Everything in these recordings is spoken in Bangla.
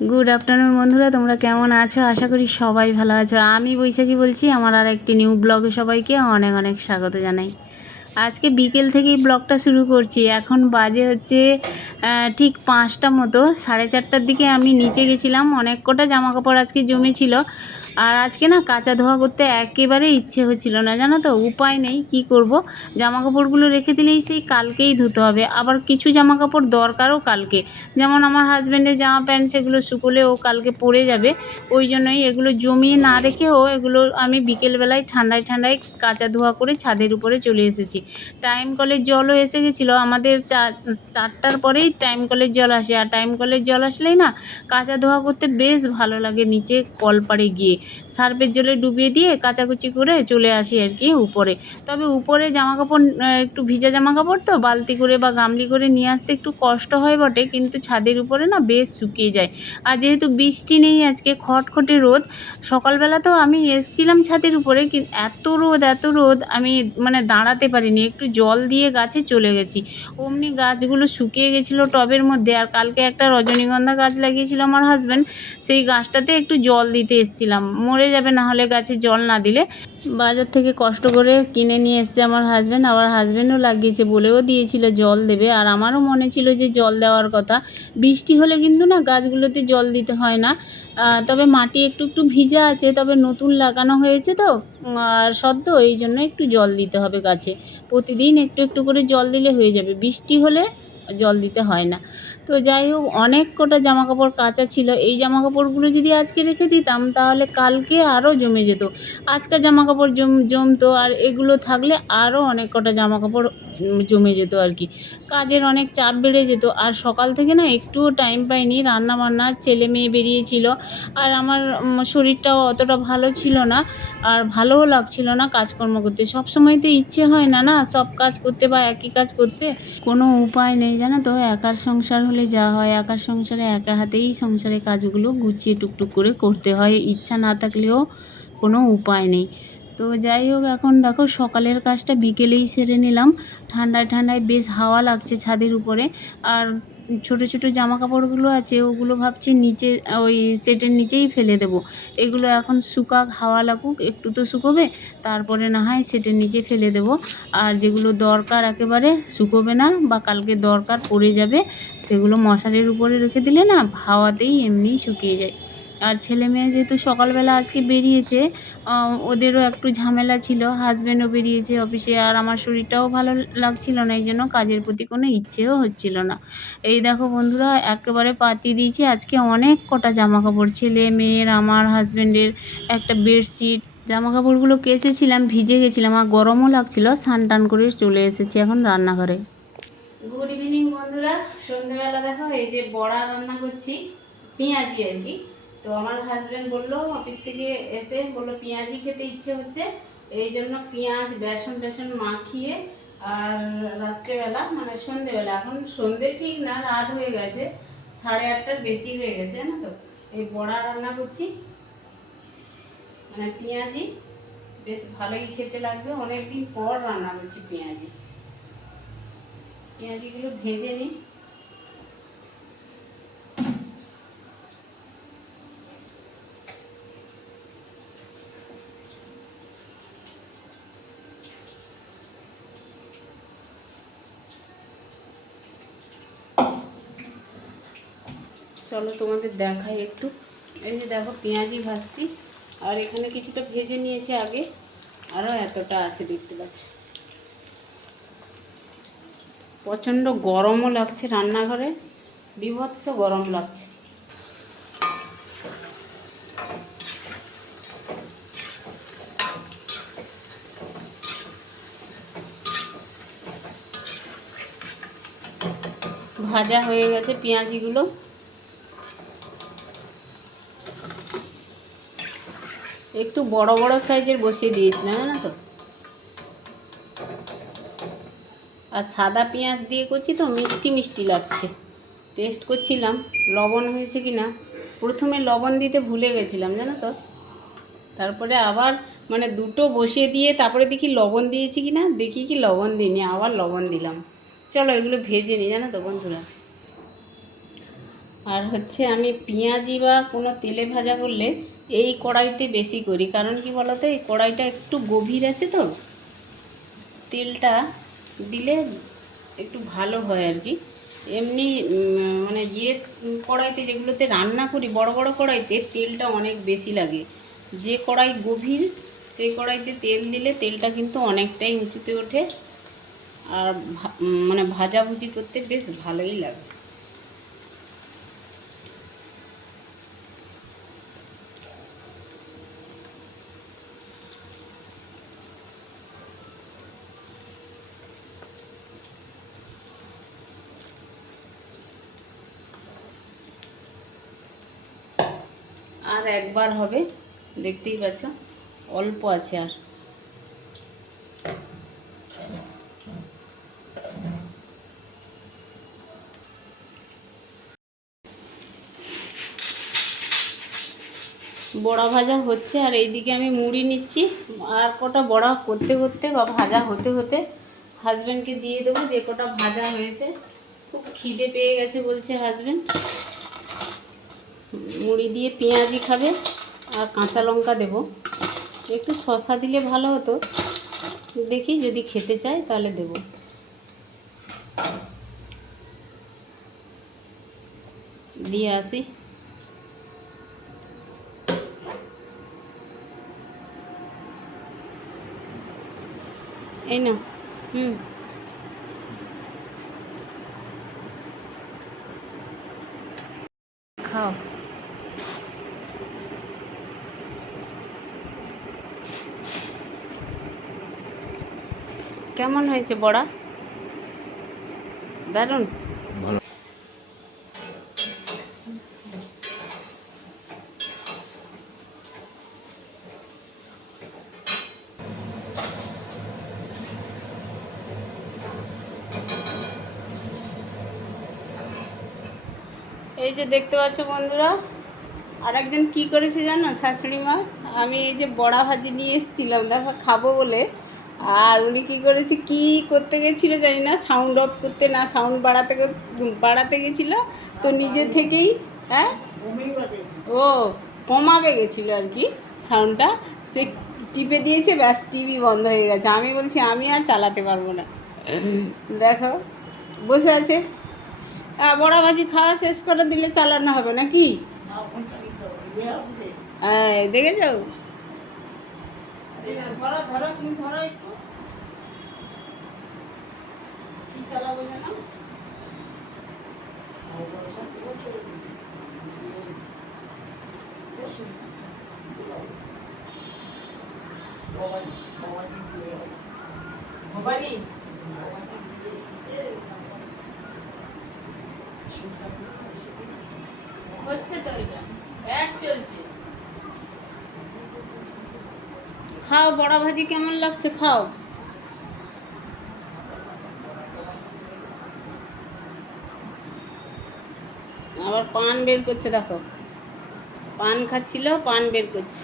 গুড আফটারনুন বন্ধুরা, তোমরা কেমন আছো? আশা করি সবাই ভালো আছো। আমি বৈশাখী বলছি। আমার আর একটি নিউ ব্লগে সবাইকে অনেক অনেক স্বাগত জানাই। আজকে বিকেল থেকেই ব্লগটা শুরু করছি। এখন বাজে হচ্ছে ঠিক 5টা মতো, 4:30টার দিকে আমি নিচে গেছিলাম। অনেক কটা জামাকাপড় আজকে জমেছিল, আর আজকে না কাচা ধোয়া করতে একেবারে ইচ্ছে হচ্ছিল না, জানো তো। উপায় নেই, কি করব। জামাকাপড়গুলো রেখে দিলেই সেই কালকেই ধুতে হবে। আবার কিছু জামাকাপড় দরকারও কালকে, যেমন আমার হাজব্যান্ডের জামা প্যান্ট, সেগুলো শুকোলে ও কালকে পরে যাবে। ওই জন্যই এগুলো জমিয়ে না রেখেও এগুলো আমি বিকেলবেলায় ঠান্ডায় ঠান্ডায় কাচা ধোয়া করে ছাদের উপরে চলে এসেছি। টাইম কলের জলও এসে গেছিলো আমাদের। 4টার পরেই টাইম কলের জল আসে, আর টাইম কলের জল আসলেই না কাচা ধোয়া করতে বেশ ভালো লাগে। নিচে কলপাড়ে গিয়ে সার্ফের জলে ডুবিয়ে দিয়ে কাচাকুচি করে চলে আসি আর কি উপরে। তবে উপরে জামাকাপড় একটু ভিজা জামাকাপড় তো বালতি করে বা গামলি করে নিয়ে আসতে একটু কষ্ট হয় বটে, কিন্তু ছাদের উপরে না বেশ শুকিয়ে যায়। আর যেহেতু বৃষ্টি নেই আজকে, খটখটে রোদ। সকালবেলা তো আমি এসছিলাম ছাদের উপরে, কিন্তু এত রোদ আমি মানে দাঁড়াতে পারিনি, একটু জল দিয়ে গাছে চলে গেছি। অমনি গাছগুলো শুকিয়ে গেছিলো টবের মধ্যে। আর কালকে একটা রজনীগন্ধা গাছ লাগিয়েছিল আমার হাজব্যান্ড, সেই গাছটাতে একটু জল দিতে এসেছিলাম। মরে যাবে না হলে গাছে জল না দিলে। বাজার থেকে কষ্ট করে কিনে নিয়ে এসছে আমার হাজব্যান্ড। আমার হাজব্যান্ডও লাগিয়েছে, বলেও দিয়েছিল জল দেবে, আর আমারও মনে ছিল যে জল দেওয়ার কথা। বৃষ্টি হলে কিন্তু না গাছগুলোতে জল দিতে হয় না। তবে মাটি একটু একটু ভিজা আছে, তবে নতুন লাগানো হয়েছে তো আর সদ্য, এই জন্য একটু জল দিতে হবে গাছে। প্রতিদিন একটু একটু করে জল দিলে হয়ে যাবে, বৃষ্টি হলে জল দিতে হয় না। তো যাই হোক, অনেক কটা জামাকাপড় কাচা ছিল। এই জামাকাপড়গুলো যদি আজকে রেখে দিতাম তাহলে কালকে আরও জমে যেত। আজকাল জামাকাপড় জমতো, আর এগুলো থাকলে আরও অনেক কটা জামাকাপড় জমে যেত আর কি। কাজের অনেক চাপ বেড়ে যেত। আর সকাল থেকে না একটুও টাইম পাইনি, রান্না বান্না, ছেলে মেয়ে বেরিয়েছিল। আর আমার শরীরটাও অতটা ভালো ছিল না, আর ভালোও লাগছিল না কাজকর্ম করতে। সব সময় তো ইচ্ছে হয় না, না সব কাজ করতে বা একই কাজ করতে। কোনো উপায় নেই, জানো তো। একার সংসার হলে যা হয়, একার সংসারে একা হাতেই সংসারের কাজগুলো গুছিয়ে টুকটুক করে করতে হয়, ইচ্ছা না থাকলেও কোনো উপায় নেই। তো যাই হোক, এখন দেখো সকালের কাজটা বিকেলেই সেরে নিলাম। ঠান্ডায় ঠান্ডায় বেশ হাওয়া লাগছে ছাদের উপরে। আর ছোট ছোট জামা কাপড়গুলো আছে, ওগুলো ভাবছি নিচে ওই সেটের নিচেই ফেলে দেবো। এগুলো এখন শুকাক, হাওয়া লাগুক, একটু তো শুকোবে, তারপরে না হয় সেটের নিচে ফেলে দেবো। আর যেগুলো দরকার একেবারে শুকোবে না বা কালকে দরকার পড়ে যাবে, সেগুলো মশারির উপরে রেখে দিলে না হাওয়াতেই এমনিই শুকিয়ে যায়। আর ছেলে মেয়ে যেহেতু সকালবেলা আজকে বেরিয়েছে, ওদেরও একটু ঝামেলা ছিল। হাজব্যান্ডও বেরিয়েছে অফিসে, আর আমার শরীরটাও ভালো লাগছিল না, এই জন্য কাজের প্রতি কোনো ইচ্ছেও হচ্ছিল না। এই দেখো বন্ধুরা, একেবারে পাতিয়ে দিয়েছি আজকে অনেক কটা জামাকাপড়, ছেলে মেয়ের, আমার হাজব্যান্ডের, একটা বেডশিট। জামাকাপড়গুলো কেচেছিলাম, ভিজে গেছিলাম, আর গরমও লাগছিল। স্নান টান করে চলে এসেছি এখন রান্নাঘরে। গুড ইভিনিং বন্ধুরা। সন্ধ্যেবেলা দেখো এই যে বড়া রান্না করছি, পেঁয়াজি আর কি। তো আমার হাজব্যান্ড বললো অফিস থেকে এসে, বললো পেঁয়াজি খেতে ইচ্ছে হচ্ছে, এই জন্য পেঁয়াজ বেসন টেসন মাখিয়ে, আর রাত্রেবেলা মানে সন্ধ্যেবেলা, এখন সন্ধ্যে ঠিক না, রাত হয়ে গেছে, 8:30টার বেশি হয়ে গেছে, জানো তো। এই বড়া রান্না করছি, মানে পেঁয়াজি, বেশ ভালোই খেতে লাগবে। অনেকদিন পর রান্না করছি পেঁয়াজি। পেঁয়াজিগুলো ভেজে নিই। চলো তোমাদের দেখাই একটু। এই যে দেখো পেঁয়াজি ভাজছি, আর এখানে কিছুটা ভেজে নিয়েছে আগে, আরও এতটা আছে দেখতে পাচ্ছ। প্রচণ্ড গরমও লাগছে রান্নাঘরে, বীভৎস গরম লাগছে। ভাজা হয়ে গেছে পেঁয়াজিগুলো। একটু বড় বড় সাইজের বসিয়ে দিয়েছিলাম, জানো তো। আর সাদা পেঁয়াজ দিয়ে করছি তো মিষ্টি মিষ্টি লাগছে। টেস্ট করছিলাম লবণ হয়েছে কি না। প্রথমে লবণ দিতে ভুলে গেছিলাম, জানো তো। তারপরে আবার মানে দুটো বসিয়ে দিয়ে তারপরে দেখি লবণ দিয়েছি কি না, দেখি কি লবণ দিইনি, আবার লবণ দিলাম। চলো এগুলো ভেজে নিই, জানো তো বন্ধুরা। আর হচ্ছে আমি পেঁয়াজি বা কোনো তেলে ভাজা করলে এই কড়াইতে বেশি করি, কারণ কি বলতো, এই কড়াইটা একটু গভীর আছে তো, তেলটা দিলে একটু ভালো হয় আর কি। এমনি মানে কড়াইতে যেগুলোতে রান্না করি, বড় বড় কড়াইতে তেলটা অনেক বেশি লাগে। যে কড়াই গভীর সেই কড়াইতে তেল দিলে তেলটা কিন্তু অনেকটাই উঁচুতে ওঠে, আর মানে ভাজাভুজি করতে বেশ ভালোই লাগে। আর একবার হবে, দেখতেই পাচ্ছ অল্প আছে আর। বড়া ভাজা হচ্ছে আর এইদিকে আমি মুড়ি নিচ্ছি। আর কটা বড়া করতে করতে বা ভাজা হতে হতে হাজব্যান্ডকে দিয়ে দেবো যে কটা ভাজা হয়েছে। খুব খিদে পেয়ে গেছে বলছে হাজব্যান্ড, মুড়ি দিয়ে পেঁয়াজি খাবে আর কাঁচা লঙ্কা দেবো। একটু শসা দিলে ভালো হতো, দেখি যদি খেতে চায় তাহলে দেব। দিয়ে আসি। এই না, খাও। কেমন হয়েছে বড়া? দারুণ। এই যে দেখতে পাচ্ছ বন্ধুরা, আর একজন কী করেছে জানো শাশুড়ি মা? আমি এই যে বড়া ভাজি নিয়ে এসেছিলাম দেখো খাবো বলে, আর উনি কী করেছে, কী করতে গেছিলো জানি না, সাউন্ড অফ করতে না সাউন্ড বাড়াতে গেছিলো, তো নিজে থেকেই হ্যাঁ ও কমাবে গেছিলো আর কি সাউন্ডটা, সে টিপে দিয়েছে, ব্যাস টিভি বন্ধ হয়ে গেছে। আমি বলছি আমি আর চালাতে পারবো না। দেখো বসে আছে, বড়া ভাজি খাওয়া শেষ করে দিলে চালানো হবে নাকি? দেখে যাও, ধরো ধরো, তুমি ধরো একটু, কি চালাবো জানো? হচ্ছে তো, এটা অ্যাড চলছে। খাও বড়া ভাজি, কেমন লাগছে খাও। আবার পান বের করছে দেখো, পান খাচ্ছিল, পান বের করছে।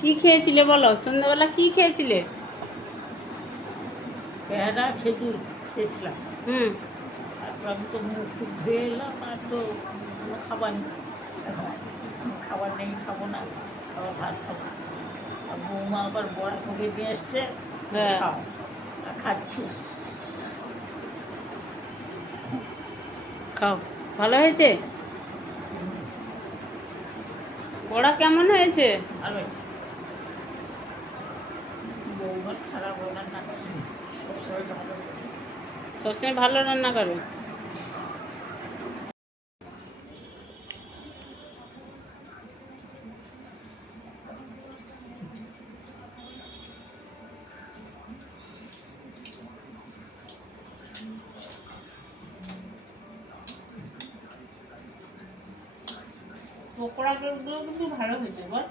কি খেয়েছিলে বলো, সন্ধ্যাবেলা কি খেয়েছিলে? পেয়ারা খেজুর খেয়েছিলাম। তারপর আমি তো মুখ টুক ধুয়ে এলাম, আর তো কোনো খাবার নেই, খাবার নেই, খাবো না, আবার ভাত খাবো। আর বৌমা আবার বড়া ভোগে নিয়ে এসছে, খাও, খাচ্ছি। খাও, ভালো হয়েছে বড়া, কেমন হয়েছে? ভালো। বৌমার খারাপ রান্না করে, সবসময় ভালো, সবসময় ভালো রান্না করে। পকোড়াগুলো কিন্তু ভালো হয়েছে, বল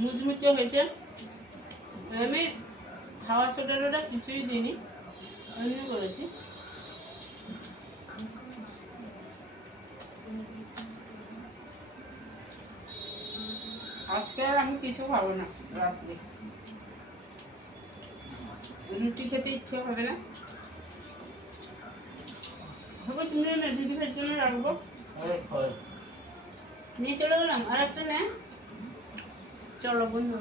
মুচমুচে হয়েছে। আমি খাওয়া সোডা টোডা কিছুই দিইনি, এমনি করেছি। আজকে আর আমি কিছু খাবো না, রাত্রে রুটি খেতে ইচ্ছে হবে না। অল্প চিংড়ি না দিদি ভাইয়ের জন্য রাখবো। নিয়ে চলে গেলাম আর একটা নে। চলো বন্ধু,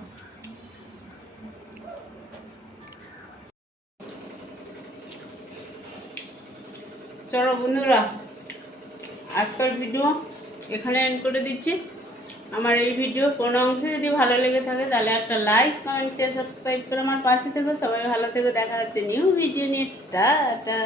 চলো বন্ধুরা, আজকের ভিডিও এখানে এন্ড করে দিচ্ছি। আমার এই ভিডিও কোনো অংশে যদি ভালো লেগে থাকে তাহলে একটা লাইক, কমেন্ট, শেয়ার, সাবস্ক্রাইব করে আমার পাশে থেকো। সবাই ভালো থেকো, দেখা হচ্ছে নিউ ভিডিও নিয়ে। টাটা।